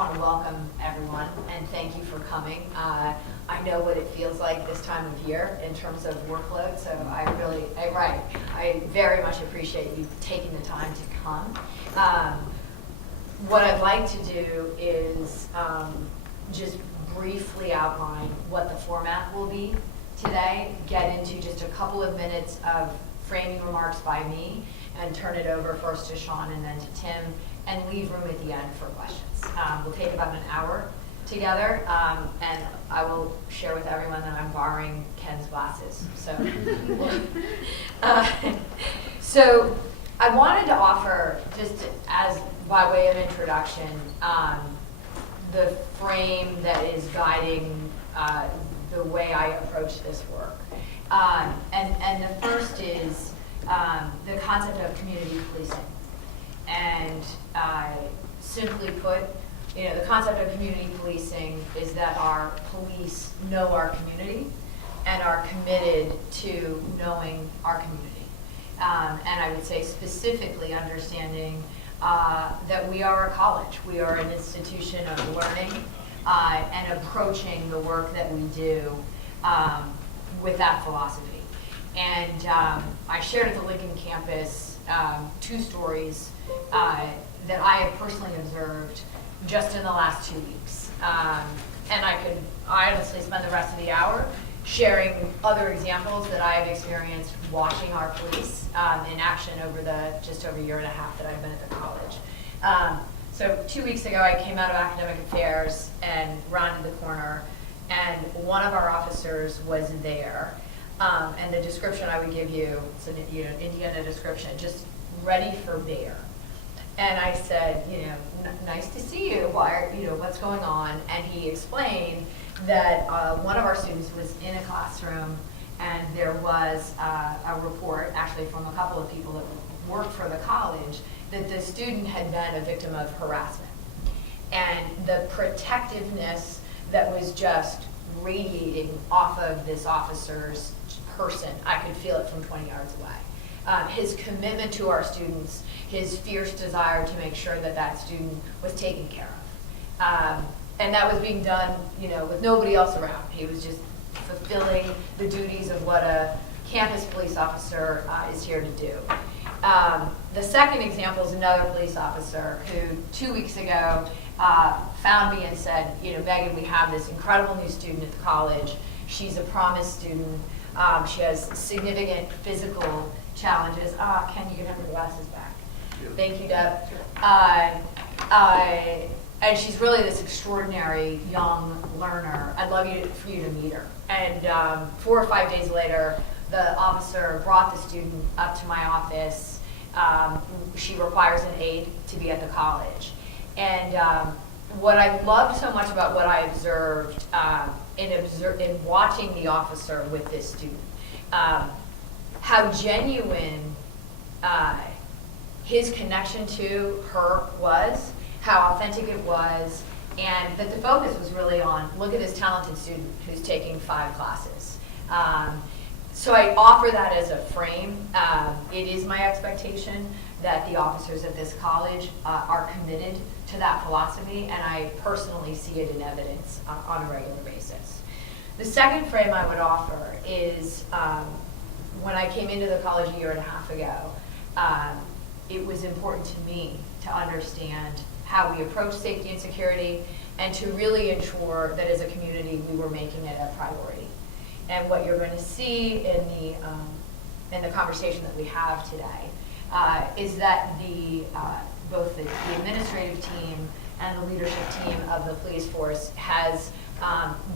want to welcome everyone and thank you for coming. I know what it feels like this time of year in terms of workload, so I very much appreciate you taking the time to come. What I'd like to do is just briefly outline what the format will be today, get into just a couple of minutes of framing remarks by me, and turn it over first to Sean and then to Tim, and leave room at the end for questions. We'll take about an hour together, and I will share with everyone that I'm borrowing Ken's glasses. So I wanted to offer, just as by way of introduction, the frame that is guiding the way I approach this work. And the first is the concept of community policing. And simply put, the concept of community policing is that our police know our community and are committed to knowing our community. And I would say specifically understanding that we are a college. We are an institution of learning and approaching the work that we do with that philosophy. And I shared at the Lincoln campus 2 stories that I have personally observed just in the last 2 weeks. And I could honestly spend the rest of the hour sharing other examples that I have experienced watching our police in action over just over a year and a half that I've been at the college. So 2 weeks ago, I came out of academic affairs and rounded the corner, and one of our officers was there. And the description I would give you, it's an Indiana description, just ready for bear. And I said, nice to see you. What's going on? And he explained that one of our students was in a classroom, and there was a report, actually from a couple of people that work for the college, that the student had been a victim of harassment. And the protectiveness that was just radiating off of this officer's person, I could feel it from 20 yards away. His commitment to our students, his fierce desire to make sure that that student was taken care of. And that was being done, with nobody else around. He was just fulfilling the duties of what a campus police officer is here to do. The second example is another police officer who 2 weeks ago found me and said, Megan, we have this incredible new student at the college. She's a promise student. She has significant physical challenges. Ken, you can have your glasses back. Yeah. Thank you, Deb. And she's really this extraordinary young learner. I'd love for you to meet her. And 4 or 5 days later, the officer brought the student up to my office. She requires an aide to be at the college. And what I loved so much about what I observed in watching the officer with this student, how genuine his connection to her was, how authentic it was, and that the focus was really on, look at this talented student who's taking 5 classes. So I offer that as a frame. It is my expectation that the officers at this college are committed to that philosophy, and I personally see it in evidence on a regular basis. The second frame I would offer is when I came into the college a year and a half ago, it was important to me to understand how we approach safety and security and to really ensure that as a community we were making it a priority. And what you're going to see in the conversation that we have today is that both the administrative team and the leadership team of the police force has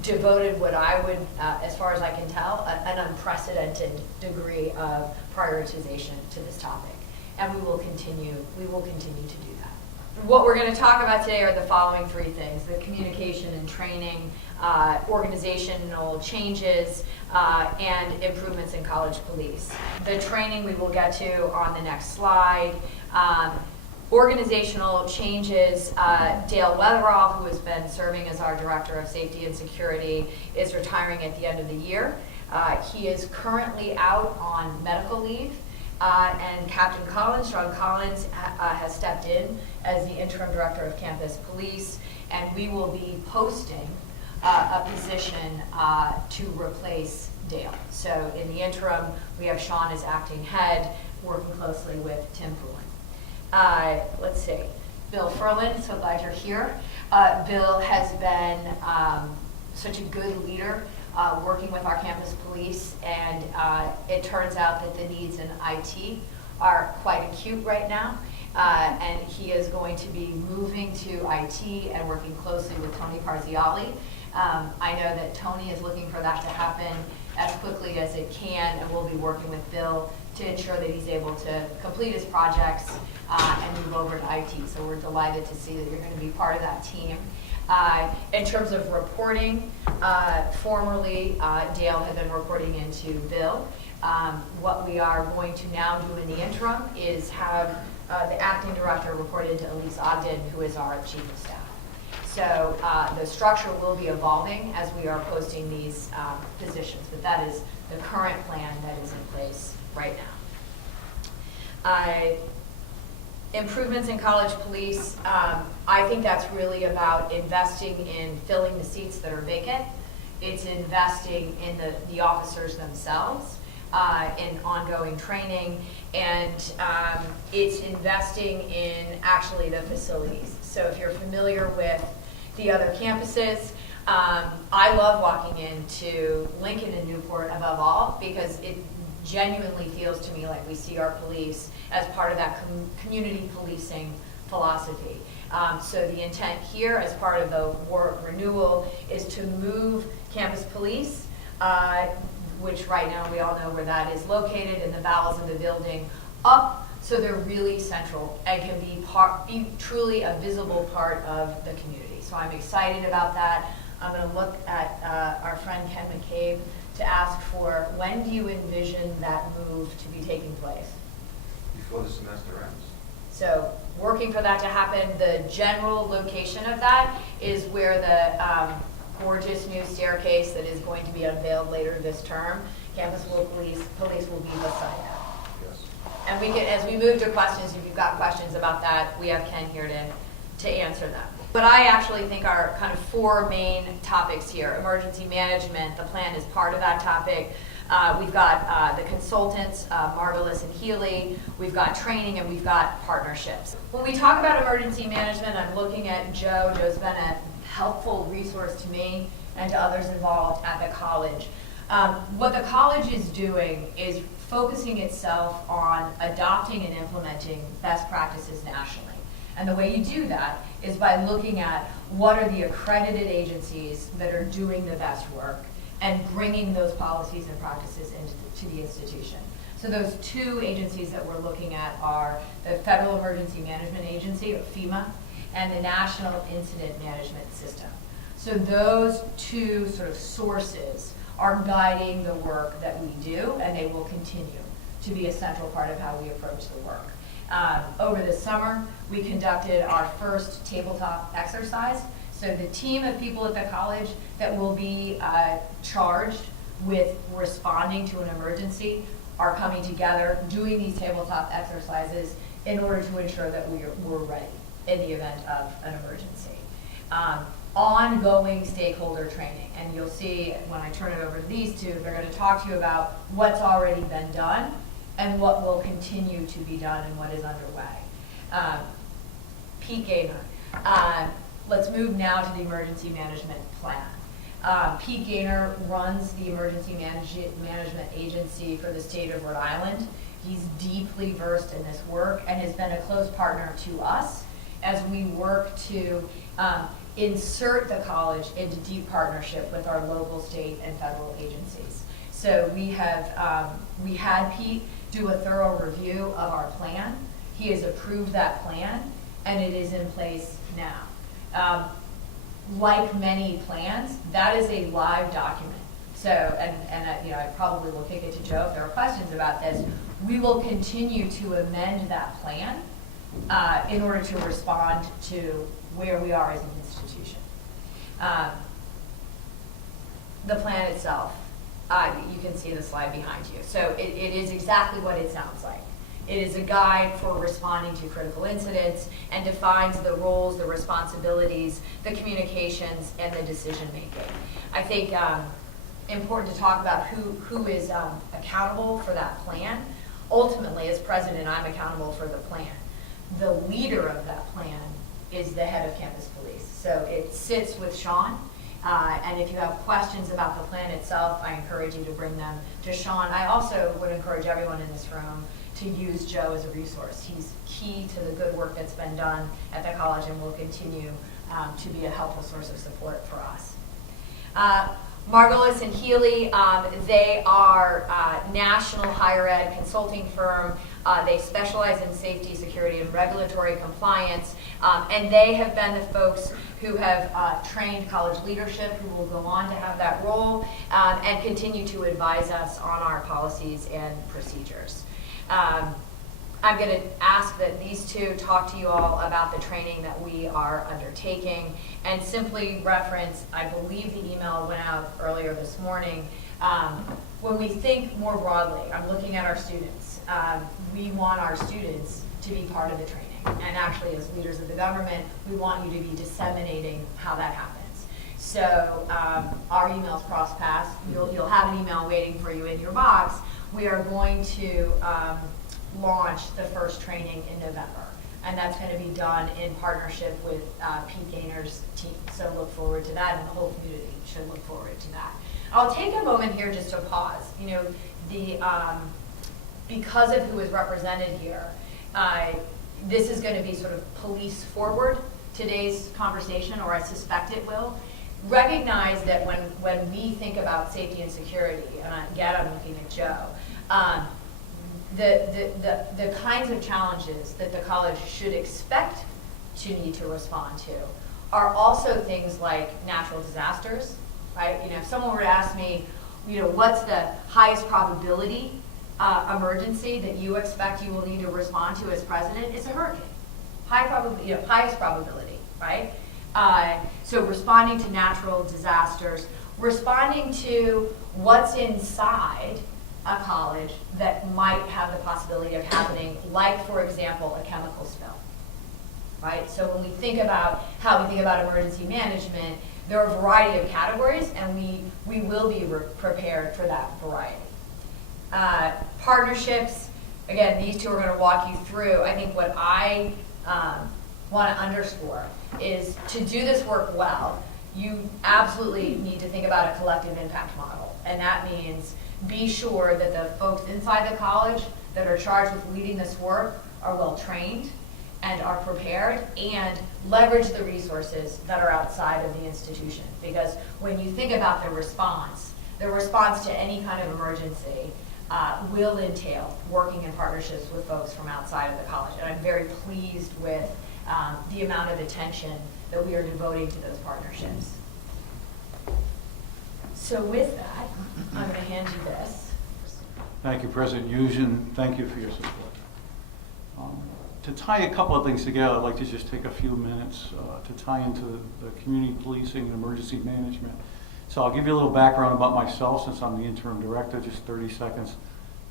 devoted what I would, as far as I can tell, an unprecedented degree of prioritization to this topic. And we will continue to do that. What we're going to talk about today are the following 3 things: the communication and training, organizational changes, and improvements in college police. The training we will get to on the next slide. Organizational changes, Dale Weatherall, who has been serving as our Director of Safety and Security, is retiring at the end of the year. He is currently out on medical leave, And Captain Collins, Sean Collins, has stepped in as the interim director of campus police, and we will be posting a position to replace Dale. So in the interim, we have Sean as acting head, working closely with Tim Poulin. Let's see, Bill Furlan, so glad you're here. Bill has been such a good leader working with our campus police, and it turns out that the needs in IT are quite acute right now, and he is going to be moving to IT and working closely with Tony Parziali. I know that Tony is looking for that to happen as quickly as it can, and we'll be working with Bill to ensure that he's able to complete his projects and move over to IT. So we're delighted to see that you're going to be part of that team. In terms of reporting, formerly Dale had been reporting into Bill. What we are going to now do in the interim is have the acting director report into Elise Ogden, who is our chief of staff. So the structure will be evolving as we are posting these positions, but that is the current plan that is in place right now. Improvements in college police, I think that's really about investing in filling the seats that are vacant. It's investing in the officers themselves, in ongoing training, and it's investing in actually the facilities. So if you're familiar with the other campuses, I love walking into Lincoln and Newport above all, because it genuinely feels to me like we see our police as part of that community policing philosophy. So the intent here as part of the war renewal is to move campus police, which right now we all know where that is located in the bowels of the building, up so they're really central and can be truly a visible part of the community. So I'm excited about that. I'm going to look at our friend Ken McCabe to ask for, when do you envision that move to be taking place? Before the semester ends. So working for that to happen, the general location of that is where the gorgeous new staircase that is going to be unveiled later this term, campus police will be beside that. Yes. And we can, as we move to questions, if you've got questions about that, we have Ken here to answer them. But I actually think our kind of four main topics here: emergency management, the plan is part of that topic. We've got the consultants, Marvelous and Healy. We've got training, and we've got partnerships. When we talk about emergency management, I'm looking at Joe. Joe's been a helpful resource to me and to others involved at the college. What the college is doing is focusing itself on adopting and implementing best practices nationally. And the way you do that is by looking at what are the accredited agencies that are doing the best work and bringing those policies and practices into the institution. So those two agencies that we're looking at are the Federal Emergency Management Agency, or FEMA, and the National Incident Management System. So those two sort of sources are guiding the work that we do, and they will continue to be a central part of how we approach the work. Over the summer, we conducted our first tabletop exercise. So the team of people at the college that will be charged with responding to an emergency are coming together, doing these tabletop exercises in order to ensure that we're ready in the event of an emergency. Ongoing stakeholder training, and you'll see when I turn it over to these two, they're going to talk to you about what's already been done and what will continue to be done and what is underway. Pete Gaynor. Let's move now to the emergency management plan. Pete Gaynor runs the emergency management agency for the state of Rhode Island. He's deeply versed in this work and has been a close partner to us as we work to insert the college into deep partnership with our local, state, and federal agencies. So we had Pete do a thorough review of our plan. He has approved that plan, and it is in place now. Like many plans, that is a live document. So, and I probably will kick it to Joe if there are questions about this. We will continue to amend that plan in order to respond to where we are as an institution. The plan itself. you can see the slide behind you. So it is exactly what it sounds like. It is a guide for responding to critical incidents and defines the roles, the responsibilities, the communications, and the decision making. I think important to talk about who is accountable for that plan. Ultimately, as president, I'm accountable for the plan. The leader of that plan is the head of campus police. So it sits with Sean. And if you have questions about the plan itself, I encourage you to bring them to Sean. I also would encourage everyone in this room to use Joe as a resource. He's key to the good work that's been done at the college and will continue to be a helpful source of support for us. Margolis and Healy, they are a national higher ed consulting firm. They specialize in safety, security, and regulatory compliance, and they have been the folks who have trained college leadership, who will go on to have that role, and continue to advise us on our policies and procedures. I'm going to ask that these two talk to you all about the training that we are undertaking, and simply reference, I believe the email went out earlier this morning. When we think more broadly, I'm looking at our students. We want our students to be part of the training. And actually, as leaders of the government, we want you to be disseminating how that happens. So our emails cross paths. You'll have an email waiting for you in your box. We are going to launch the first training in November. And that's going to be done in partnership with Pete Gaynor's team. So look forward to that, and the whole community should look forward to that. I'll take a moment here just to pause. You know, because of who is represented here, this is going to be sort of police forward, today's conversation, or I suspect it will. Recognize that when we think about safety and security, and again, I'm looking at Joe, the kinds of challenges that the college should expect to need to respond to are also things like natural disasters, right? You know, if someone were to ask me, you know, what's the highest probability emergency that you expect you will need to respond to as president, it's a hurricane. Highest probability, right? So responding to natural disasters, responding to what's inside a college that might have the possibility of happening, like, for example, a chemical spill, right? So when we think about how we think about emergency management, there are a variety of categories, and we will be prepared for that variety. Partnerships, again, these two are going to walk you through. I think what I want to underscore is, to do this work well, you absolutely need to think about a collective impact model. And that means be sure that the folks inside the college that are charged with leading this work are well trained and are prepared, and leverage the resources that are outside of the institution. Because when you think about the response to any kind of emergency will entail working in partnerships with folks from outside of the college. And I'm very pleased with the amount of attention that we are devoting to those partnerships. So with that, I'm going to hand you this. Thank you, President Hughes, and thank you for your support. To tie a couple of things together, I'd like to just take a few minutes to tie into the community policing and emergency management. So I'll give you a little background about myself, since I'm the interim director, just 30 seconds.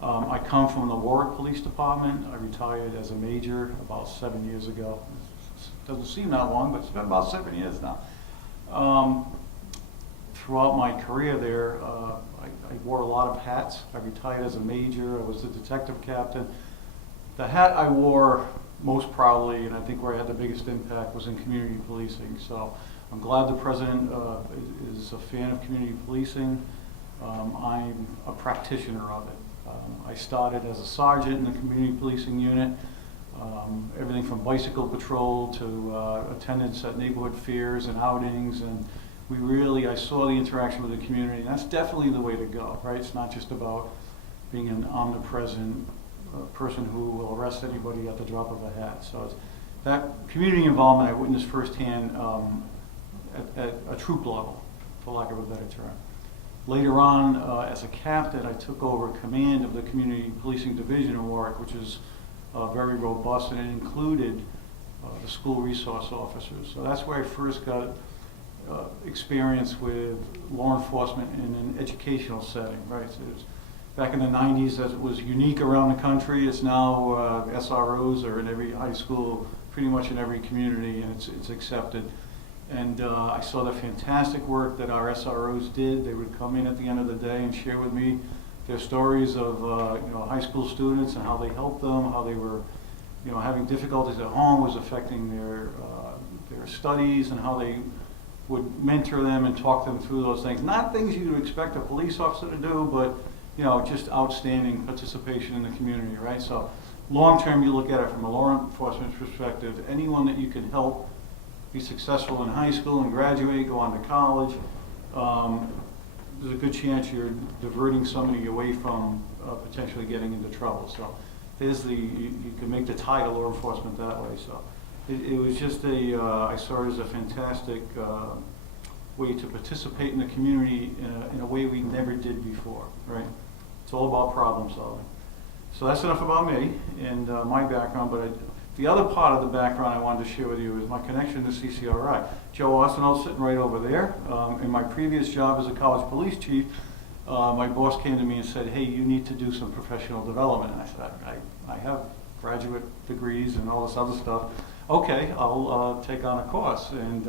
I come from the Warwick Police Department. I retired as a major about 7 years ago. Doesn't seem that long, but it's been about 7 years now. Throughout my career there, I wore a lot of hats. I retired as a major. I was a detective captain. The hat I wore most proudly, and I think where I had the biggest impact, was in community policing. So I'm glad the president is a fan of community policing. I'm a practitioner of it. I started as a sergeant in the community policing unit. Everything from bicycle patrol to attendance at neighborhood fairs and outings, and I saw the interaction with the community, and that's definitely the way to go, right? It's not just about being an omnipresent person who will arrest anybody at the drop of a hat. So it's that community involvement I witnessed firsthand at a troop level, for lack of a better term. Later on, as a captain, I took over command of the Community Policing Division in Warwick, which is very robust, and it included the school resource officers. So that's where I first got experience with law enforcement in an educational setting, right? So it's, back in the 90s, as it was unique around the country, it's now SROs are in every high school, pretty much in every community, and it's accepted. And I saw the fantastic work that our SROs did. They would come in at the end of the day and share with me their stories of high school students and how they helped them, how they were having difficulties at home was affecting their studies, and how they would mentor them and talk them through those things. Not things you'd expect a police officer to do, but just outstanding participation in the community, right? So long term, you look at it from a law enforcement perspective, anyone that you can help be successful in high school and graduate, go on to college, there's a good chance you're diverting somebody away from potentially getting into trouble. So there's you can make the tie to law enforcement that way. So it was just I saw it as a fantastic way to participate in the community in a way we never did before, right? It's all about problem solving. So that's enough about me and my background, but the other part of the background I wanted to share with you is my connection to CCRI. Joe Arsenault sitting right over there. In my previous job as a college police chief, my boss came to me and said, hey, you need to do some professional development. And I said, I have graduate degrees and all this other stuff. Okay, I'll take on a course. And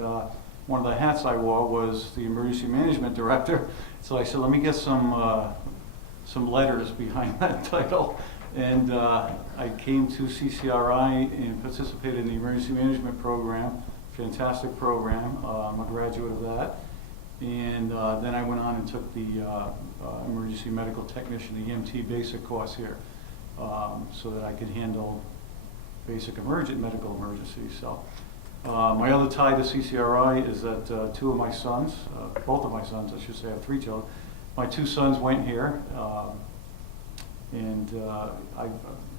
one of the hats I wore was the emergency management director. So I said, let me get some letters behind that title. And I came to CCRI and participated in the emergency management program, fantastic program. I'm a graduate of that. And then I went on and took the emergency medical technician, the EMT basic course here, so that I could handle basic medical emergencies. So my other tie to CCRI is that two of my sons, both of my sons, I should say, I have 3 children. My 2 sons went here. And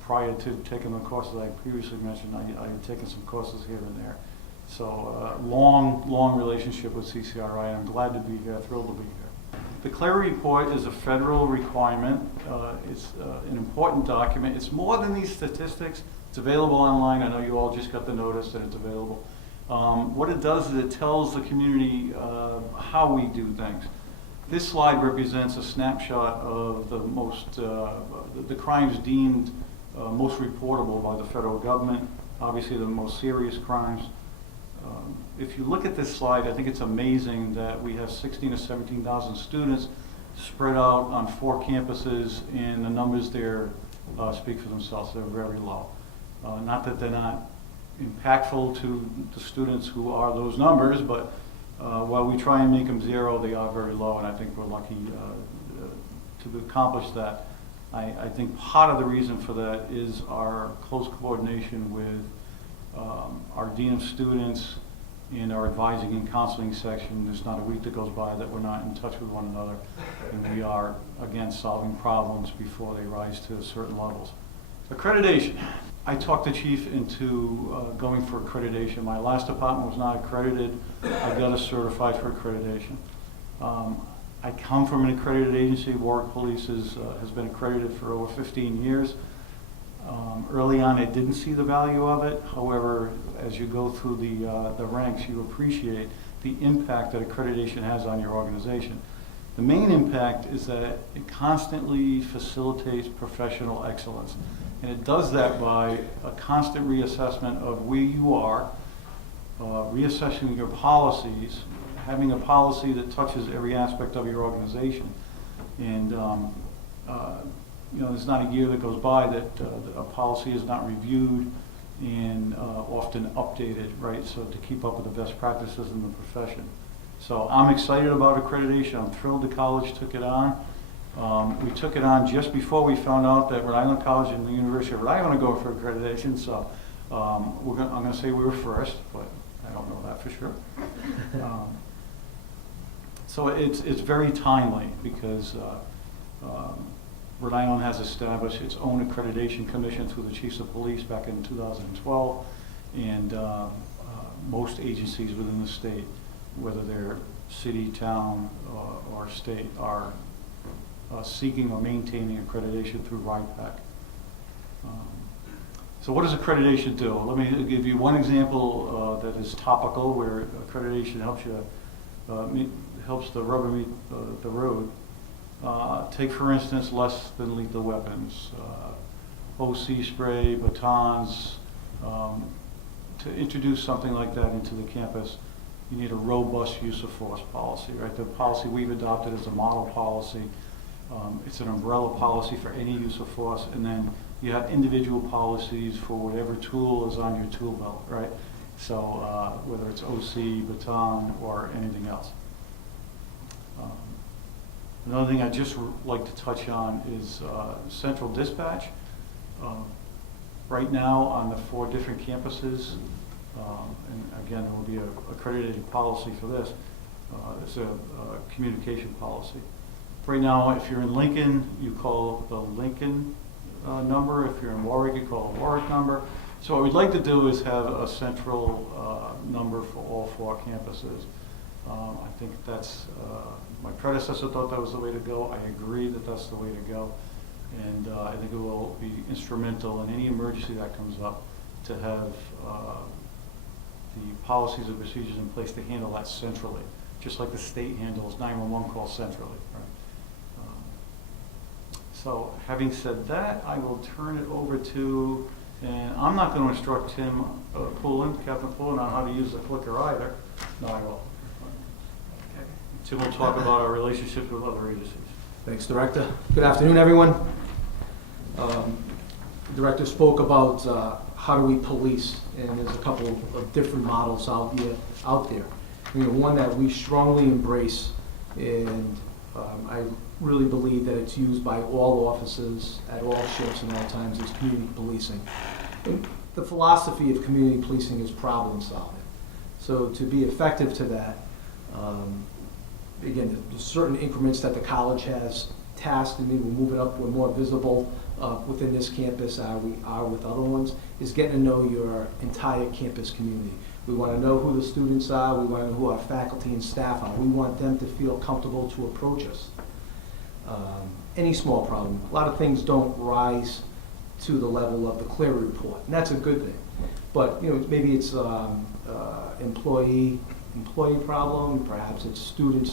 prior to taking the courses I previously mentioned, I had taken some courses here and there. So long relationship with CCRI, and I'm glad to be here, thrilled to be here. The Clery Report is a federal requirement. It's an important document. It's more than these statistics. It's available online. I know you all just got the notice that it's available. What it does is it tells the community how we do things. This slide represents a snapshot of the crimes deemed most reportable by the federal government, obviously the most serious crimes. If you look at this slide, I think it's amazing that we have 16,000 to 17,000 students spread out on 4 campuses, and the numbers there speak for themselves. They're very low. Not that they're not impactful to the students who are those numbers, but while we try and make them 0, they are very low, and I think we're lucky to accomplish that. I think part of the reason for that is our close coordination with our Dean of Students and our advising and counseling section. There's not a week that goes by that we're not in touch with one another, and we are, again, solving problems before they rise to certain levels. Accreditation. I talked the chief into going for accreditation. My last department was not accredited. I got us certified for accreditation. I come from an accredited agency. Warwick Police has been accredited for over 15 years. Early on, I didn't see the value of it. However, as you go through the ranks, you appreciate the impact that accreditation has on your organization. The main impact is that it constantly facilitates professional excellence. And it does that by a constant reassessment of where you are, reassessing your policies, having a policy that touches every aspect of your organization. And there's not a year that goes by that a policy is not reviewed and often updated, right? So to keep up with the best practices in the profession. So I'm excited about accreditation. I'm thrilled the college took it on. We took it on just before we found out that Rhode Island College and the University of Rhode Island are going for accreditation. So I'm going to say we were first, but I don't know that for sure. So it's very timely because Rhode Island has established its own accreditation commission through the chiefs of police back in 2012, and most agencies within the state, whether they're city, town, or state, are seeking or maintaining accreditation through RIPAC. So what does accreditation do? Let me give you one example that is topical, where accreditation helps you helps the rubber meet the road. Take, for instance, less than lethal weapons, OC spray, batons. To introduce something like that into the campus, you need a robust use of force policy, right? The policy we've adopted is a model policy. It's an umbrella policy for any use of force, and then you have individual policies for whatever tool is on your tool belt, right? So whether it's OC, baton, or anything else. Another thing I'd just like to touch on is central dispatch. Right now on the 4 different campuses, and again, there will be an accredited policy for this, it's a communication policy. Right now, if you're in Lincoln, you call the Lincoln number. If you're in Warwick, you call a Warwick number. So what we'd like to do is have a central number for all 4 campuses. I think that's, my predecessor thought that was the way to go. I agree that that's the way to go. And I think it will be instrumental in any emergency that comes up to have the policies and procedures in place to handle that centrally, just like the state handles 911 calls centrally. Right? So having said that, I will turn it over to, and I'm not going to instruct Tim Captain Pullen, on how to use the clicker either. No, I will. Okay. Tim will talk about our relationships with other agencies. Thanks, Director. Good afternoon, everyone. The Director spoke about how do we police, and there's a couple of different models out there. One that we strongly embrace, and I really believe that it's used by all officers at all shifts and all times, is community policing. And the philosophy of community policing is problem solving. So to be effective to that, again, there's certain increments that the college has tasked, and maybe we'll move it up, we're more visible within this campus we are with other ones, is getting to know your entire campus community. We want to know who the students are, we want to know who our faculty and staff are. We want them to feel comfortable to approach us. Any small problem. A lot of things don't rise to the level of the clear report, and that's a good thing. But maybe it's employee problem, perhaps it's student,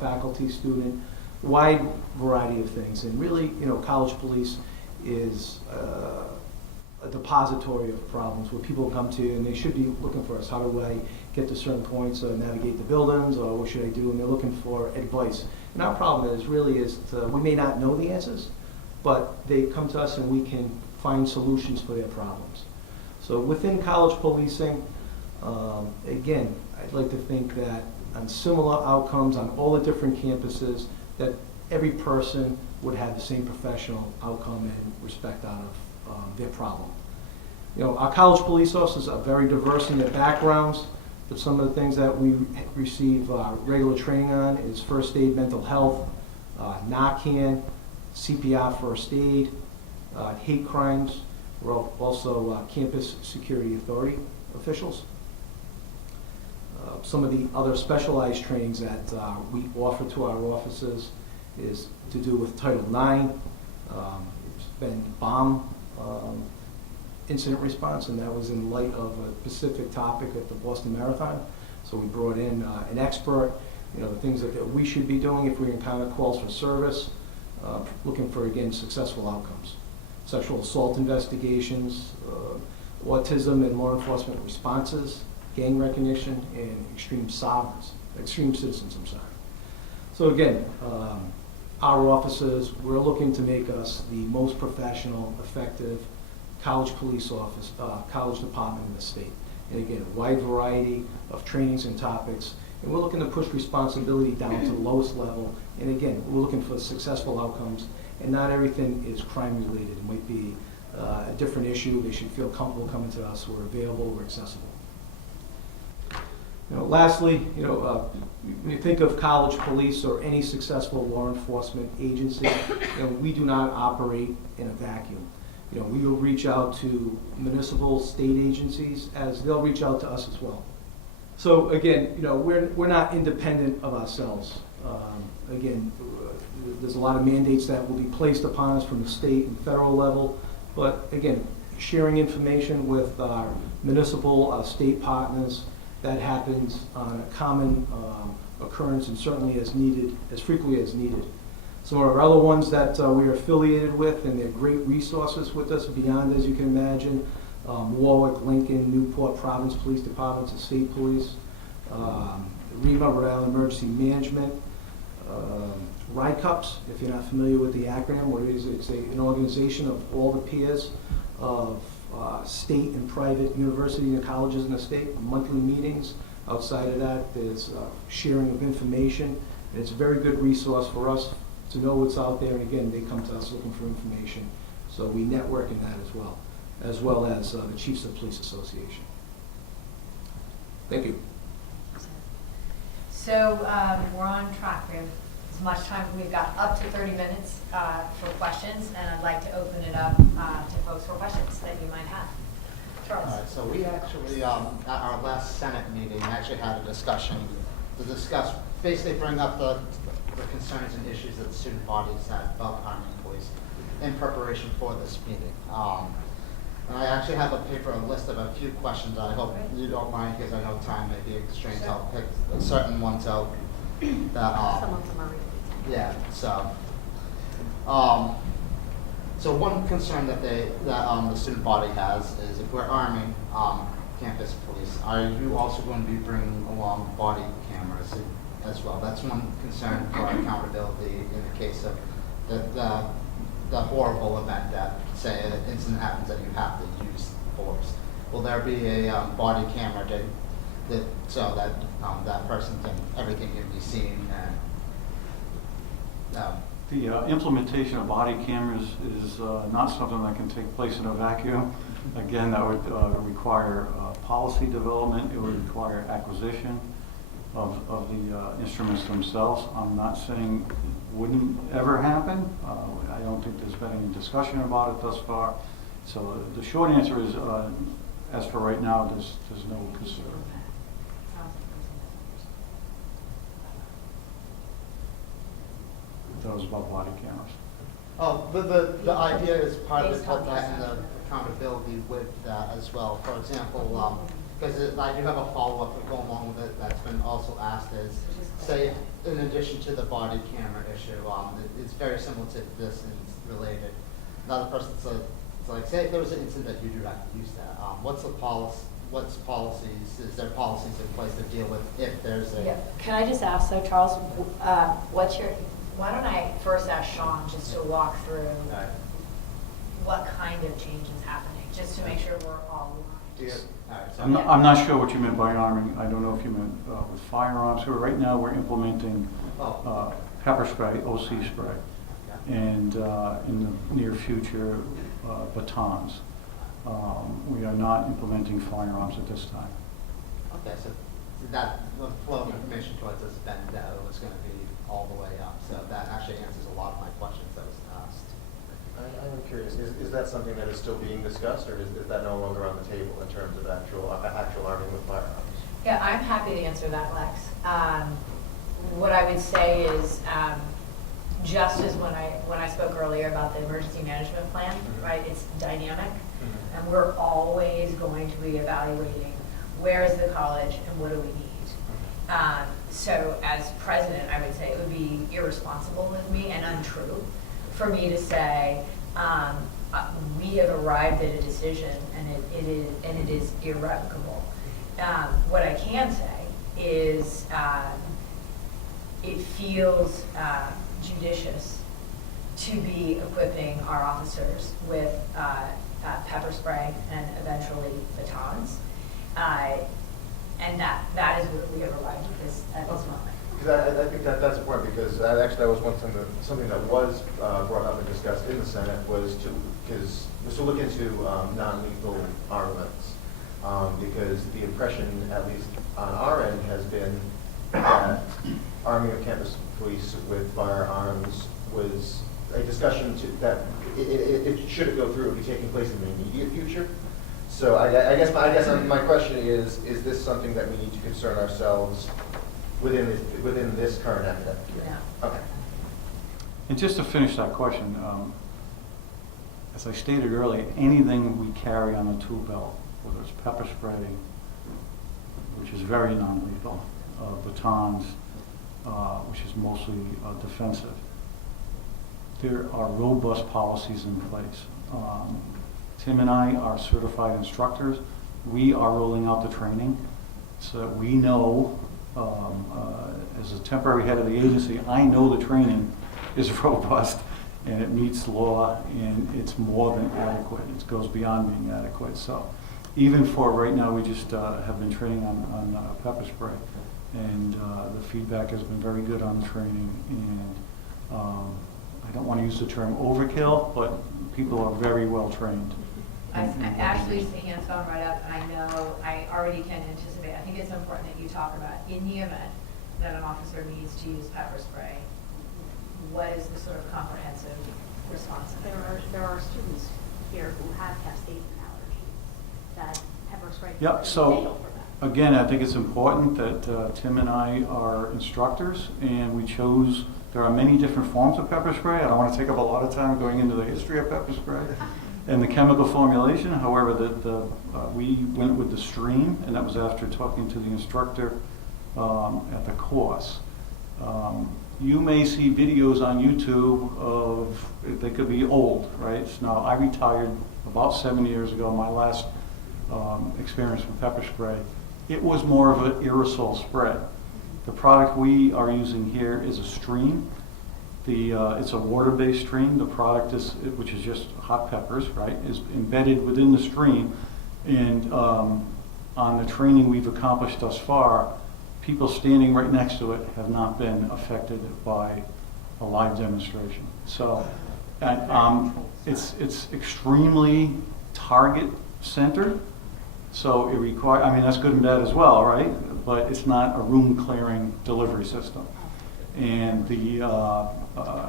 faculty-student, wide variety of things. And really, college police is a depository of problems where people come to, and they should be looking for us. How do I get to certain points, navigate the buildings, or what should I do? And they're looking for advice. And our problem is we may not know the answers, but they come to us and we can find solutions for their problems. So within college policing, again, I'd like to think that on similar outcomes on all the different campuses, that every person would have the same professional outcome and respect out of their problem. Our college police officers are very diverse in their backgrounds, but some of the things that we receive regular training on is first aid, mental health, Narcan, CPR first aid, hate crimes. We're also campus security authority officials. Some of the other specialized trainings that we offer to our officers is to do with Title IX. It's been bomb incident response, and that was in light of a specific topic at the Boston Marathon. So we brought in an expert, the things that we should be doing if we encounter calls for service, looking for, again, successful outcomes. Sexual assault investigations, autism and law enforcement responses, gang recognition, and extreme citizens, I'm sorry. So again, our officers, we're looking to make us the most professional, effective college police office, college department in the state. And again, a wide variety of trainings and topics. And we're looking to push responsibility down to the lowest level. And again, we're looking for successful outcomes. And not everything is crime related. It might be a different issue. They should feel comfortable coming to us. We're available, we're accessible. Lastly, when you think of college police or any successful law enforcement agency, we do not operate in a vacuum. We will reach out to municipal, state agencies as they'll reach out to us as well. So again, we're not independent of ourselves. Again, there's a lot of mandates that will be placed upon us from the state and federal level, but again, sharing information with our municipal, state partners, that happens on a common occurrence and certainly as needed, as frequently as needed. Some of our other ones that we are affiliated with, and they're great resources with us beyond, as you can imagine, Warwick, Lincoln, Newport Province Police Departments, the State Police, REMA, Rhode Island Emergency Management, RICUPS, if you're not familiar with the acronym, what it is, it's an organization of all the peers of state and private universities and colleges in the state, monthly meetings. Outside of that, there's sharing of information. And it's a very good resource for us to know what's out there, and again, they come to us looking for information. So we network in that as well as the Chiefs of Police Association. Thank you. So we're on track. We have as much time. We've got up to 30 minutes for questions, and I'd like to open it up to folks for questions that you might have. Charles. All right, so we actually, at our last Senate meeting, actually had a discussion to discuss, basically bring up the concerns and issues that the student bodies had about arming police in preparation for this meeting. And I actually have a list of a few questions. I hope you don't mind, because I know time may be a constraint. So I'll pick certain ones out that, Some of them are really yeah, so. So one concern that the student body has is if we're arming campus police, are you also going to be bringing along body cameras as well? That's one concern for accountability in the case of the horrible event that, say, an incident happens that you have to use force. Will there be a body camera so that that person everything can be seen and The implementation of body cameras is not something that can take place in a vacuum. Again, that would require policy development. It would require acquisition of the instruments themselves. I'm not saying it wouldn't ever happen. I don't think there's been any discussion about it thus far. So the short answer is, as for right now, there's no concern. That was about body cameras. Oh, the idea is part of it, put that in the accountability with that as well. For example, because I do have a follow-up to go along with it that's been also asked is, say, in addition to the body camera issue, it's very similar to this and it's related. Another person said, it's like, say if there was an incident that you do have to use that, what's policies, is there policies in place to deal with if there's a... Yeah. Can I just ask though, Charles, what's your... Why don't I first ask Sean just to walk through Right. what kind of change is happening, just to make sure we're all aligned. All right, so I'm not sure what you meant by arming. I don't know if you meant with firearms. So right now we're implementing pepper spray, OC spray, and in the near future, batons. We are not implementing firearms at this time. Okay, so that the flow of information towards us then that it was going to be all the way up. So that actually answers a lot of my questions that was asked. I'm curious, is that something that is still being discussed, or is that no longer on the table in terms of actual arming with firearms? Yeah, I'm happy to answer that, Lex. What I would say is, just as when I spoke earlier about the emergency management plan, right? It's dynamic, and we're always going to be evaluating where is the college and what do we need. So as president, I would say it would be irresponsible of me and untrue for me to say we have arrived at a decision and it is irrevocable. What I can say is it feels judicious to be equipping our officers with pepper spray and eventually batons. And that is what we have arrived at this moment. Because I think that's important, because that was something that was brought up and discussed in the Senate was to look into non-lethal armaments, because the impression, at least on our end, has been that arming of campus police with firearms was a discussion that should it go through, it would be taking place in the immediate future. So I guess my question is this something that we need to concern ourselves within this current academic year? No. Okay. And just to finish that question, as I stated earlier, anything we carry on a tool belt, whether it's pepper spray, which is very non-lethal, batons, which is mostly defensive. There are robust policies in place. Tim and I are certified instructors. We are rolling out the training so that we know, as a temporary head of the agency, I know the training is robust and it meets law and it's more than adequate. It goes beyond being adequate. So even for right now, we just have been training on pepper spray, and the feedback has been very good on the training. And I don't want to use the term overkill, but people are very well trained. Ashley's hand's gone right up, and I know, I already can anticipate, I think it's important that you talk about, in the event that an officer needs to use pepper spray, what is the sort of comprehensive response? There are students here who have statement allergies that pepper spray Yep, is so fatal for them. again, I think it's important that Tim and I are instructors, and we chose, there are many different forms of pepper spray. I don't want to take up a lot of time going into the history of pepper spray and the chemical formulation. However, we went with the stream, and that was after talking to the instructor at the course. You may see videos on YouTube of, they could be old, right? Now, I retired about 7 years ago, my last experience with pepper spray. It was more of an aerosol spray. The product we are using here is a stream. It's a water-based stream. The product is, which is just hot peppers, right, is embedded within the stream. And on the training we've accomplished thus far, people standing right next to it have not been affected by a live demonstration. So it's extremely target-centered. So it requires, I mean, that's good and bad as well, right? But it's not a room-clearing delivery system. And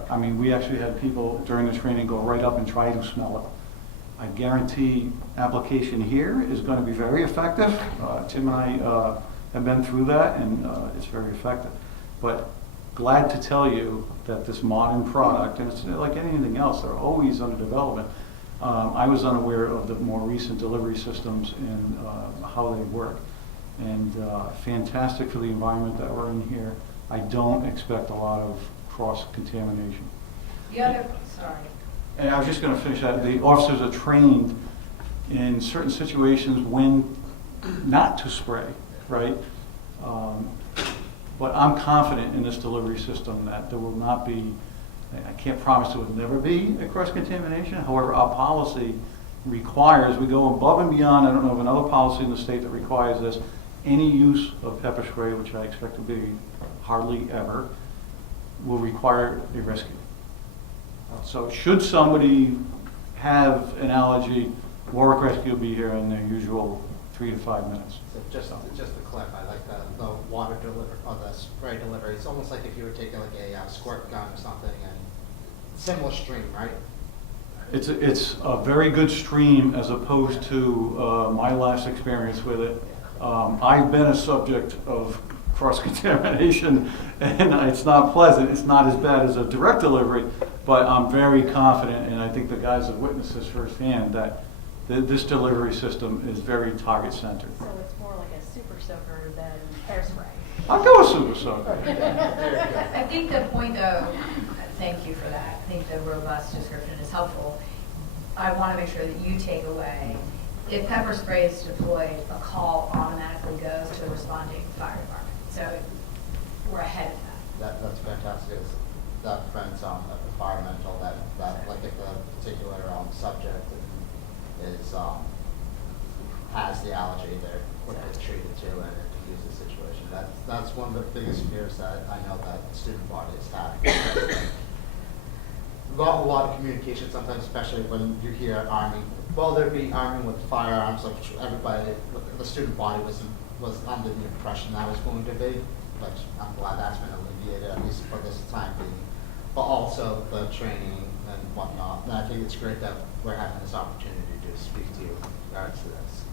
I mean, we actually had people during the training go right up and try to smell it. I guarantee application here is going to be very effective. Tim and I have been through that, and it's very effective. But glad to tell you that this modern product, and it's like anything else, they're always under development. I was unaware of the more recent delivery systems and how they work. And fantastic for the environment that we're in here. I don't expect a lot of cross-contamination. The other, sorry. And I was just going to finish that. The officers are trained in certain situations when not to spray, right? But I'm confident in this delivery system that there will not be, I can't promise there will never be a cross-contamination. However, our policy requires, we go above and beyond, I don't know of another policy in the state that requires this, any use of pepper spray, which I expect to be hardly ever, will require a rescue. So should somebody have an allergy, Warwick Rescue will be here in their usual 3 to 5 minutes. So just to clarify, like the water delivery or the spray delivery, it's almost like if you were taking like a squirt gun or something, and similar stream, right? It's a very good stream as opposed to my last experience with it. I've been a subject of cross-contamination, and it's not pleasant. It's not as bad as a direct delivery, but I'm very confident, and I think the guys have witnessed this firsthand, that this delivery system is very target-centered. So it's more like a super soaker than hairspray. I'll go with super soaker. I think the point, though, thank you for that. I think the robust description is helpful. I want to make sure that you take away, if pepper spray is deployed, a call automatically goes to a responding fire department. So we're ahead of that. That's fantastic. It's that friend's environmental, that like if the particular subject is has the allergy, they're quickly treated to and it diffuses the situation. That's one of the biggest fears that I know that student bodies have. A lot of communication sometimes, especially when you hear arming. Well, there'd be arming with firearms, like everybody, the student body was under the impression that was going to be, but I'm glad that's been alleviated, at least for this time being. But also the training and whatnot. And I think it's great that we're having this opportunity to speak to you in regards to this.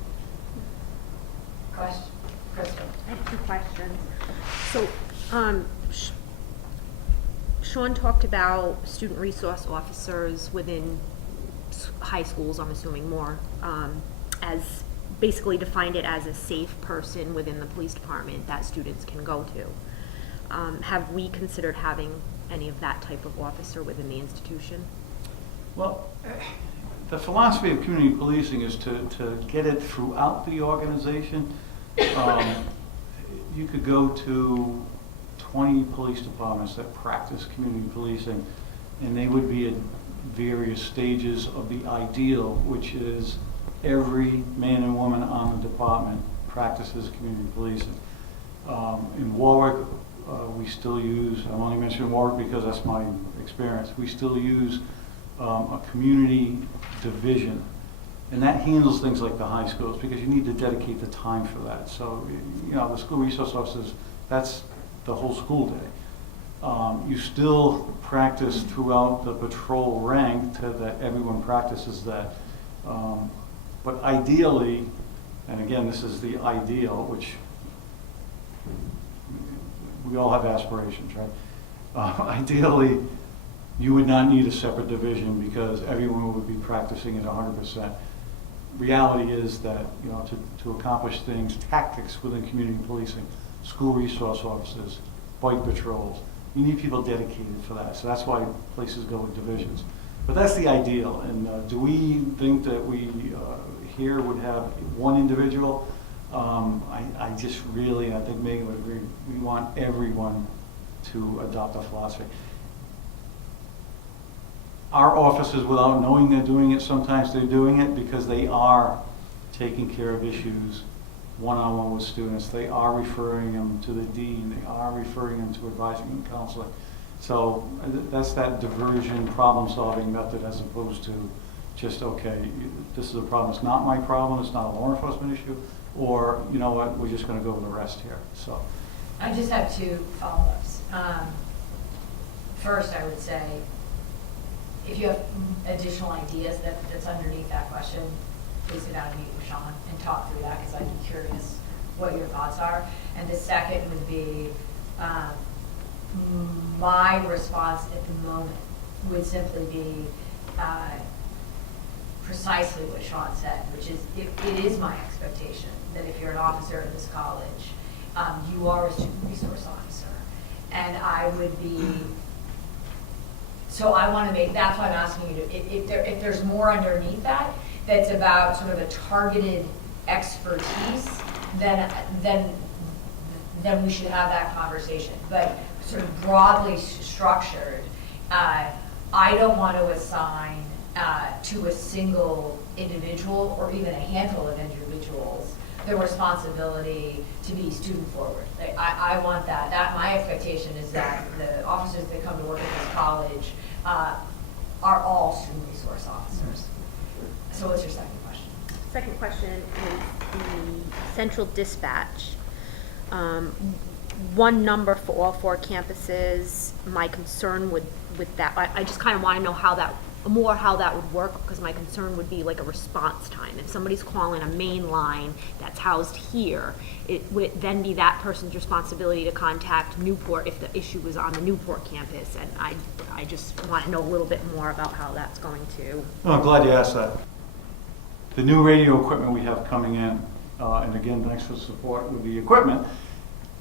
Question, Crystal. I have 2 questions. So, Sean talked about student resource officers within high schools, I'm assuming more, as basically defined it as a safe person within the police department that students can go to. Have we considered having any of that type of officer within the institution? Well, the philosophy of community policing is to get it throughout the organization. You could go to 20 police departments that practice community policing, and they would be at various stages of the ideal, which is every man and woman on the department practices community policing. In Warwick, we still use, I'm only mentioning Warwick because that's my experience, we still use a community division. And that handles things like the high schools because you need to dedicate the time for that. So, you know, the school resource officers, that's the whole school day. You still practice throughout the patrol rank that everyone practices that. But ideally, and again, this is the ideal, which we all have aspirations, right? Ideally, you would not need a separate division because everyone would be practicing at 100%. Reality is that, you know, to accomplish things, tactics within community policing, school resource officers, bike patrols, you need people dedicated for that. So that's why places go with divisions. But that's the ideal. And do we think that we here would have one individual? I just really, and I think Megan would agree, we want everyone to adopt a philosophy. Our officers, without knowing they're doing it, sometimes they're doing it because they are taking care of issues one-on-one with students. They are referring them to the dean. They are referring them to advising and counseling. So that's that diversion problem-solving method as opposed to just, okay, this is a problem. It's not my problem. It's not a law enforcement issue. Or, you know what, we're just going to go with the rest here. So I just have two follow-ups. First, I would say, if you have additional ideas that's underneath that question, please sit down and meet with Sean and talk through that, because I'd be curious what your thoughts are. And the second would be, my response at the moment would simply be precisely what Sean said, which is it is my expectation that if you're an officer at this college, you are a student resource officer. And I would be, so I want to make, that's why I'm asking you to, if there's more underneath that, that's about sort of a targeted expertise, then we should have that conversation. But sort of broadly structured, I don't want to assign to a single individual or even a handful of individuals the responsibility to be student forward. Like, I want that. My expectation is that the officers that come to work at this college are all student resource officers. So what's your second question? Second question is the central dispatch. One number for all 4 campuses. My concern with that, I just kind of want to know how that would work, because my concern would be like a response time. If somebody's calling a main line that's housed here, it would then be that person's responsibility to contact Newport if the issue was on the Newport campus. And I just want to know a little bit more about how that's going to. well, I'm glad you asked that. The new radio equipment we have coming in, and again, thanks for the support with the equipment,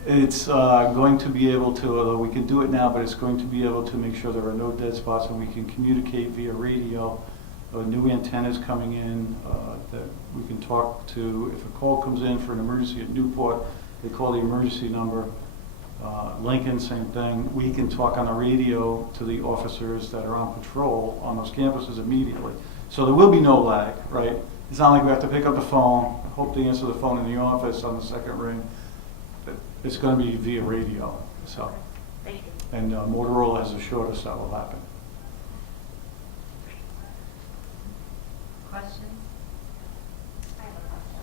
it's going to be able to, although we can do it now, but it's going to be able to make sure there are no dead spots and we can communicate via radio. New antennas coming in that we can talk to. If a call comes in for an emergency at Newport, they call the emergency number. Lincoln, same thing. We can talk on the radio to the officers that are on patrol on those campuses immediately. So there will be no lag, right? It's not like we have to pick up the phone, hope to answer the phone in the office on the second ring. It's going to be via radio. So, Thank you. and Motorola has assured us that will happen. Questions? I have a question.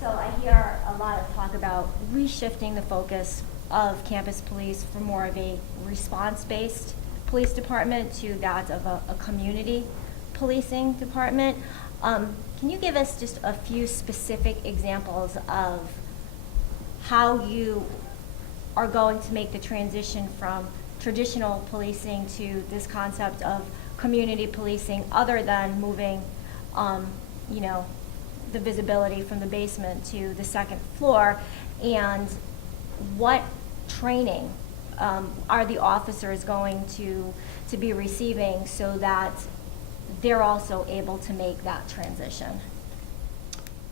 So I hear a lot of talk about reshifting the focus of campus police from more of a response-based police department to that of a community policing department. Can you give us just a few specific examples of how you are going to make the transition from traditional policing to this concept of community policing, other than moving, the visibility from the basement to the second floor, and what training are the officers going to be receiving so that they're also able to make that transition?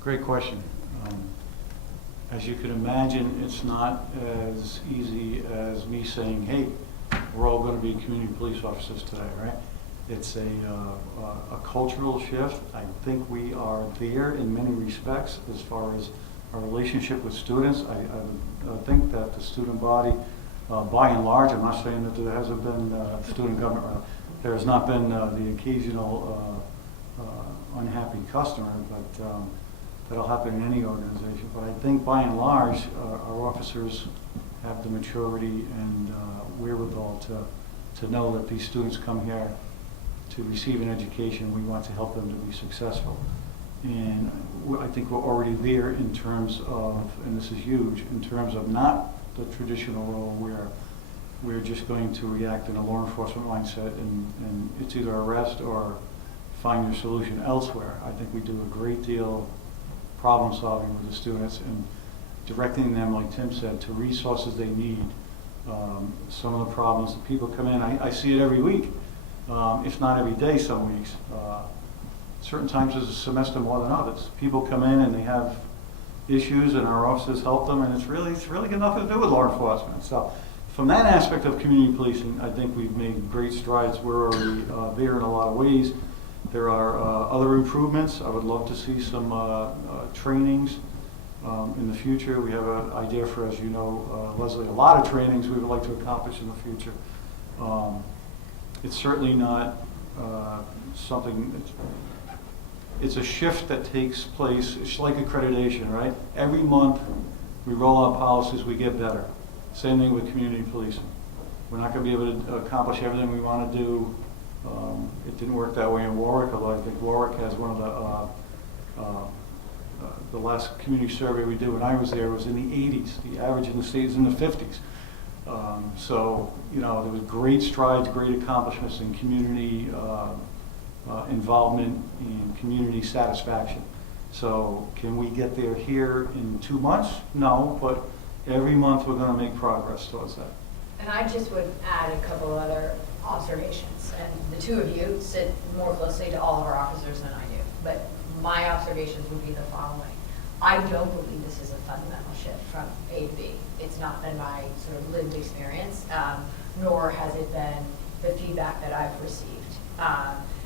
Great question. As you can imagine, it's not as easy as me saying, hey, we're all going to be community police officers today, right? It's a cultural shift. I think we are there in many respects as far as our relationship with students. I think that the student body, by and large, I'm not saying that there hasn't been student government, there has not been the occasional unhappy customer, but that'll happen in any organization. But I think by and large, our officers have the maturity and wherewithal to know that these students come here to receive an education. We want to help them to be successful. And I think we're already there in terms of, and this is huge, in terms of not the traditional role where we're just going to react in a law enforcement mindset and it's either arrest or find your solution elsewhere. I think we do a great deal of problem solving with the students and directing them, like Tim said, to resources they need. Some of the problems that people come in, I see it every week, if not every day some weeks. Certain times as a semester more than others. People come in and they have issues and our officers help them, and it's really got nothing to do with law enforcement. So from that aspect of community policing, I think we've made great strides. We're already there in a lot of ways. There are other improvements. I would love to see some trainings in the future. We have an idea for, as you know, Leslie, a lot of trainings we would like to accomplish in the future. It's certainly not something, it's a shift that takes place. It's like accreditation, right? Every month we roll out policies, we get better. Same thing with community policing. We're not going to be able to accomplish everything we want to do. It didn't work that way in Warwick, although I think Warwick has one of the last community survey we did when I was there was in the 80s. The average in the state is in the 50s. So, you know, there was great strides, great accomplishments in community involvement and community satisfaction. So can we get there here in 2 months? No, but every month we're going to make progress towards that. And I just would add a couple other observations. And the two of you sit more closely to all of our officers than I do. But my observations would be the following. I don't believe this is a fundamental shift from A to B. It's not been my sort of lived experience, nor has it been the feedback that I've received.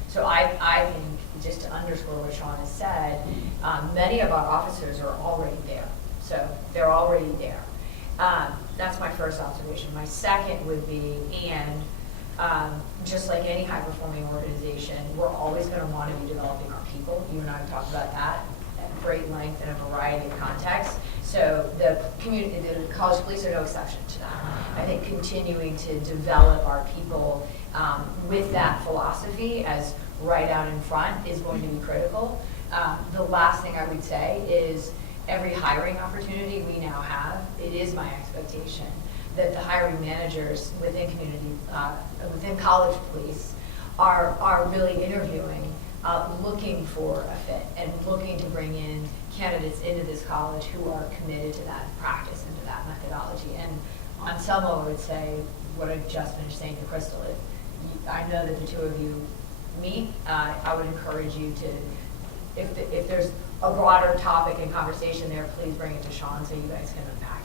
So I think, just to underscore what Sean has said, many of our officers are already there. So they're already there. That's my first observation. My second would be, and just like any high-performing organization, we're always going to want to be developing our people. You and I have talked about that at great length in a variety of contexts. So the college police are no exception to that. I think continuing to develop our people with that philosophy as right out in front is going to be critical. The last thing I would say is every hiring opportunity we now have, it is my expectation that the hiring managers within within college police are really interviewing, looking for a fit and looking to bring in candidates into this college who are committed to that practice and to that methodology. And on some level, I would say what I just finished saying to Crystal, I know that the two of you meet. I would encourage you to, if there's a broader topic and conversation there, please bring it to Sean so you guys can unpack it.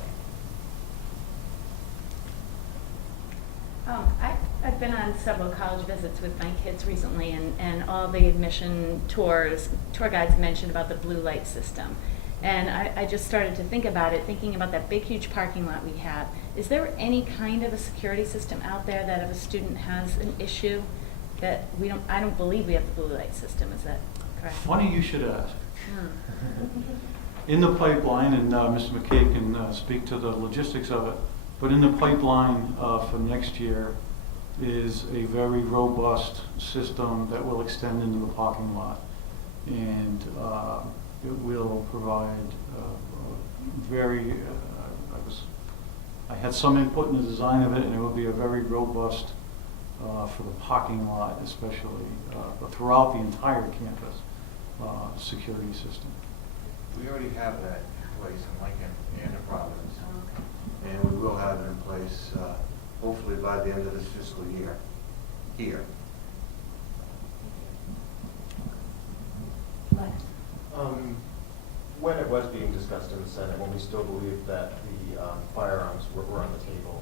I've been on several college visits with my kids recently, and all the admission tour guides mentioned about the blue light system. And I just started to think about it, thinking about that big, huge parking lot we have. Is there any kind of a security system out there that if a student has an issue, that I don't believe we have the blue light system, is that correct? Funny you should ask. In the pipeline, and Mr. McKay can speak to the logistics of it, but in the pipeline for next year is a very robust system that will extend into the parking lot. And it will provide I had some input in the design of it, and it will be a very robust for the parking lot especially, but throughout the entire campus security system. We already have that in place in Lincoln and in Providence. And we will have it in place, hopefully by the end of this fiscal year, here. When it was being discussed in the Senate, when we still believed that the firearms were on the table,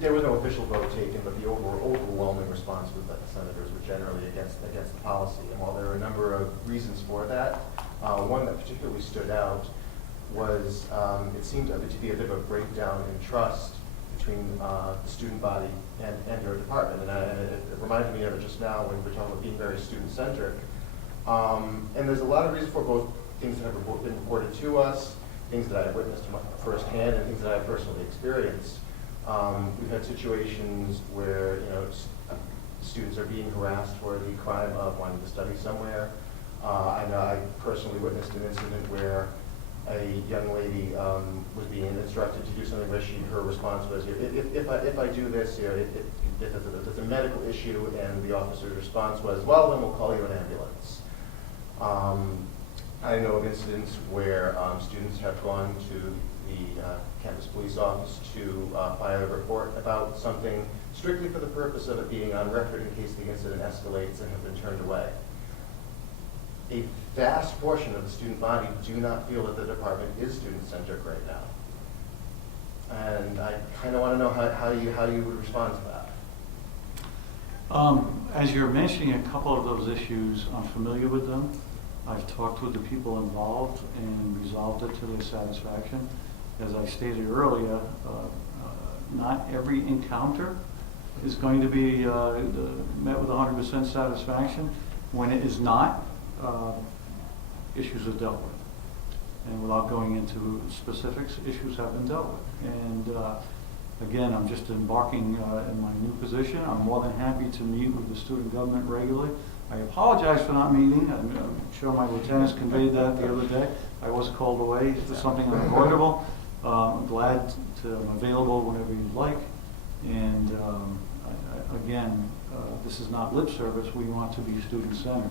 there was no official vote taken, but the overwhelming response was that the senators were generally against the policy. And while there are a number of reasons for that, one that particularly stood out was it seemed to be a bit of a breakdown in trust between the student body and your department. And it reminded me of it just now when we were talking about being very student-centric. And there's a lot of reasons for both things that have been reported to us, things that I've witnessed firsthand, and things that I've personally experienced. We've had situations where students are being harassed for the crime of wanting to study somewhere. I know I personally witnessed an incident where a young lady was being instructed to do something where her response was, if I do this, it's a medical issue, and the officer's response was, well, then we'll call you an ambulance. I know of incidents where students have gone to the campus police office to file a report about something strictly for the purpose of it being on record in case the incident escalates and have been turned away. A vast portion of the student body do not feel that the department is student-centric right now. And I kind of want to know how you would respond to that. As you're mentioning a couple of those issues, I'm familiar with them. I've talked with the people involved and resolved it to their satisfaction. As I stated earlier, not every encounter is going to be met with 100% satisfaction. When it is not, issues are dealt with. And without going into specifics, issues have been dealt with. And again, I'm just embarking in my new position. I'm more than happy to meet with the student government regularly. I apologize for not meeting. I'm sure my lieutenants conveyed that the other day. I was called away for something unavoidable. I'm glad I'm available whenever you'd like. And again, this is not lip service. We want to be student-centered.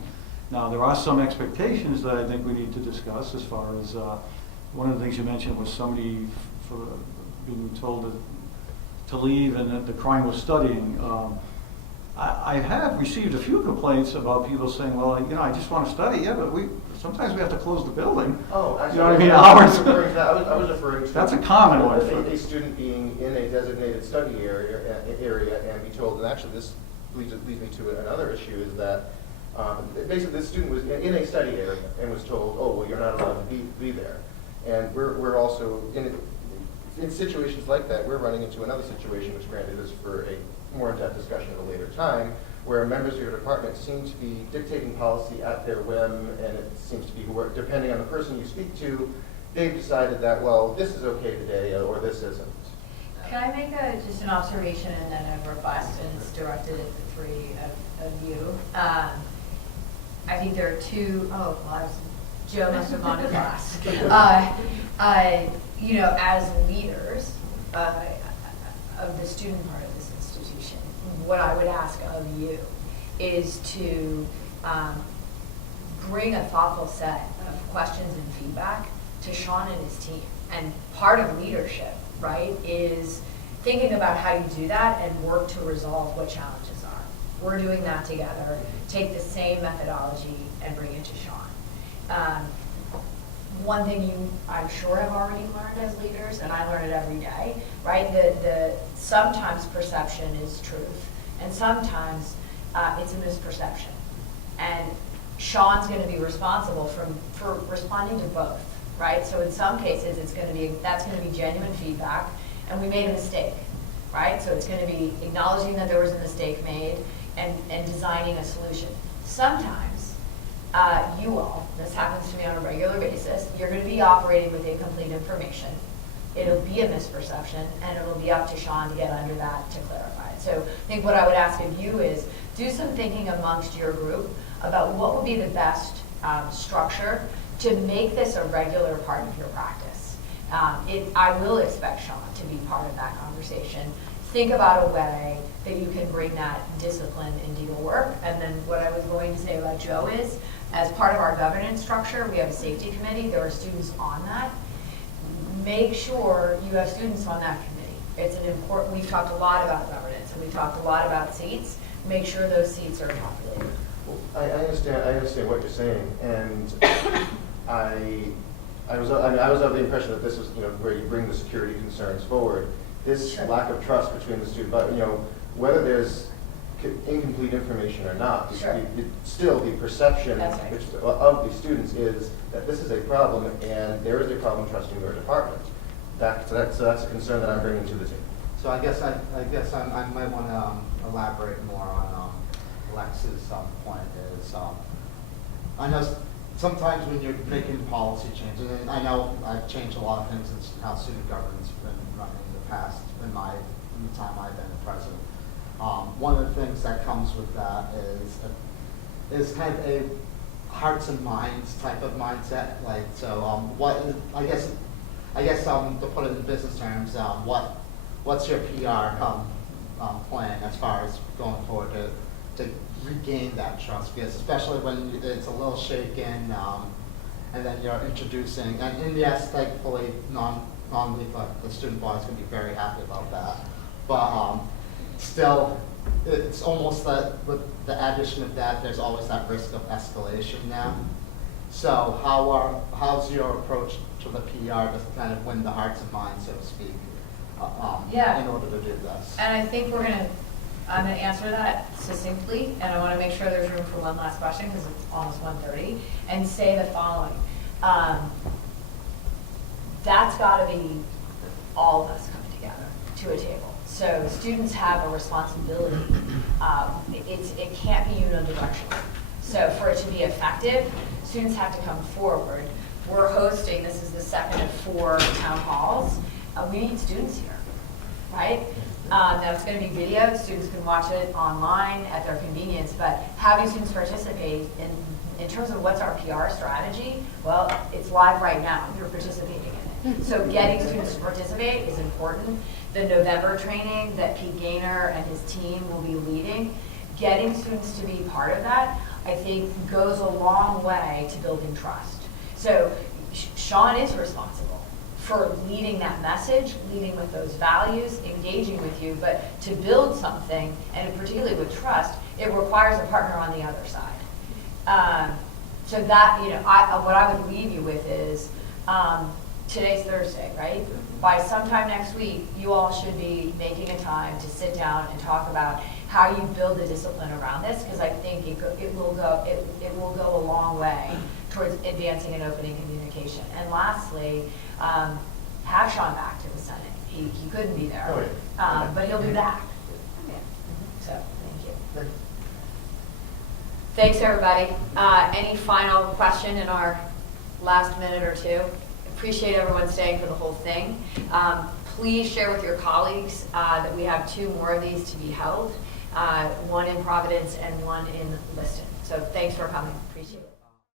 Now, there are some expectations that I think we need to discuss as far as one of the things you mentioned was somebody for being told to leave and that the crime was studying. I have received a few complaints about people saying, well, I just want to study. Yeah, but sometimes we have to close the building. Oh, actually, you know what I mean? Hours. I was referring to That's a common one. A student being in a designated study area and be told, and actually this leads me to another issue, is that basically this student was in a study area and was told, oh, well, you're not allowed to be there. And we're also, in situations like that, we're running into another situation, which granted is for a more in-depth discussion at a later time, where members of your department seem to be dictating policy at their whim, and it seems to be, depending on the person you speak to, they've decided that, well, this is okay today, or this isn't. Can I make just an observation and then a request, and it's directed at the three of you? I think there are two, Joe must have gone to class. As leaders of the student part of this institution, what I would ask of you is to bring a thoughtful set of questions and feedback to Sean and his team. And part of leadership, right, is thinking about how you do that and work to resolve what challenges are. We're doing that together. Take the same methodology and bring it to Sean. One thing you, I'm sure, have already learned as leaders, and I learn it every day, right? The sometimes perception is truth, and sometimes it's a misperception. And Sean's going to be responsible for responding to both, right? So in some cases, that's going to be genuine feedback, and we made a mistake, right? So it's going to be acknowledging that there was a mistake made and designing a solution. Sometimes, you all, this happens to me on a regular basis, you're going to be operating with incomplete information. It'll be a misperception, and it'll be up to Sean to get under that to clarify it. So I think what I would ask of you is do some thinking amongst your group about what would be the best structure to make this a regular part of your practice. I will expect Sean to be part of that conversation. Think about a way that you can bring that discipline into your work. And then what I was going to say about Joe is as part of our governance structure, we have a safety committee, there are students on that. Make sure you have students on that committee. It's an important, we've talked a lot about governance, and we've talked a lot about seats. Make sure those seats are populated. Well, I understand what you're saying, and I was of the impression that this was, where you bring the security concerns forward. This Sure. lack of trust between the student, but, whether there's incomplete information or not, Sure. still the perception That's right. of the students is that this is a problem, and there is a problem trusting their department. So that's a concern that I'm bringing to the table. So I guess I might want to elaborate more on Alex's point is, I know sometimes when you're making policy changes, and I know I've changed a lot of things in how student governance has been running in the past, in the time I've been president. One of the things that comes with that is kind of a hearts and minds type of mindset. Like, so I guess to put it in business terms, what's your PR plan as far as going forward to regain that trust? Because especially when it's a little shaken, and then you're introducing, and yes, thankfully, non-lethal, the student body's going to be very happy about that. But still, it's almost that with the addition of that, there's always that risk of escalation now. So how's your approach to the PR to kind of win the hearts and minds, so to speak, Yeah. in order to do this? And I think I'm gonna answer that succinctly, and I wanna make sure there's room for one last question, because it's almost 1:30, and say the following. That's gotta be all of us coming together to a table. So students have a responsibility. It can't be unidirectional. So for it to be effective, students have to come forward. We're hosting, this is the second of 4 town halls. We need students here, right? Now it's going to be videoed. Students can watch it online at their convenience, but having students participate in terms of what's our PR strategy, well, it's live right now. You're participating in it. So getting students to participate is important. The November training that Pete Gaynor and his team will be leading, getting students to be part of that, I think goes a long way to building trust. So Sean is responsible for leading that message, leading with those values, engaging with you, but to build something, and particularly with trust, it requires a partner on the other side. So that, what I would leave you with is, today's Thursday, right? By sometime next week, you all should be making a time to sit down and talk about how you build a discipline around this, because I think it will go a long way towards advancing and opening communication. And lastly, have Sean back to the Senate. He couldn't be there, Oh, yeah. but he'll be back. So thank you. Thanks, everybody. Any final question in our last minute or two? Appreciate everyone staying for the whole thing. Please share with your colleagues that we have 2 more of these to be held, one in Providence and one in Liston. So thanks for coming. Appreciate it.